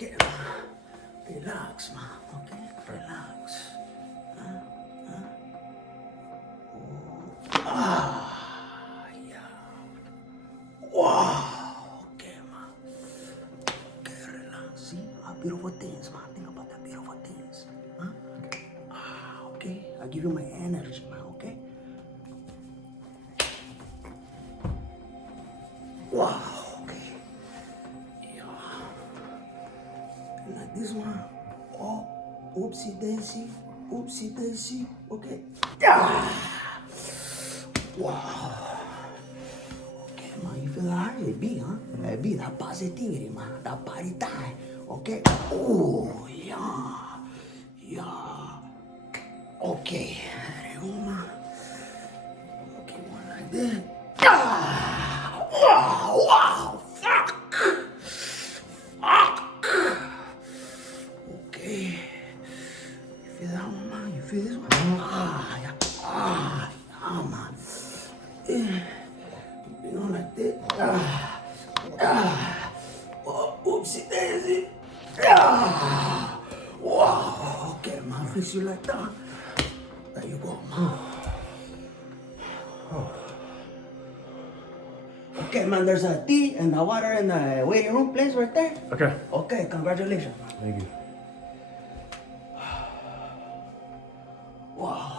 Okay, relax, ma. Okay, relax. Yeah. Wow. Okay, ma. Okay, relax. See, beautiful things, ma. Think about the beautiful things. Huh? Okay. I give you my energy, ma. Okay. Wow. Okay. Yeah. And like this one. Oh, oopsie daisy. Oopsie daisy. Okay. Yeah. Wow. Okay, man, you feel how it be, huh? It be that positivity, man. That body time. Okay. Oh, yeah. Yeah. Okay. There you go, man. Okay, one like that. Ah! Wow! Wow! Fuck! Fuck! Okay. You feel that one, man? You feel this one? Ah, yeah. Ah, yeah, man. Yeah. You know, like that. Oh, oopsie daisy. Ah. Wow. Okay, man. Fix you like that. There you go, man. Okay, man. There's a tea and the water in the waiting room place right there. Okay. Okay, congratulations, man. Thank you. Wow.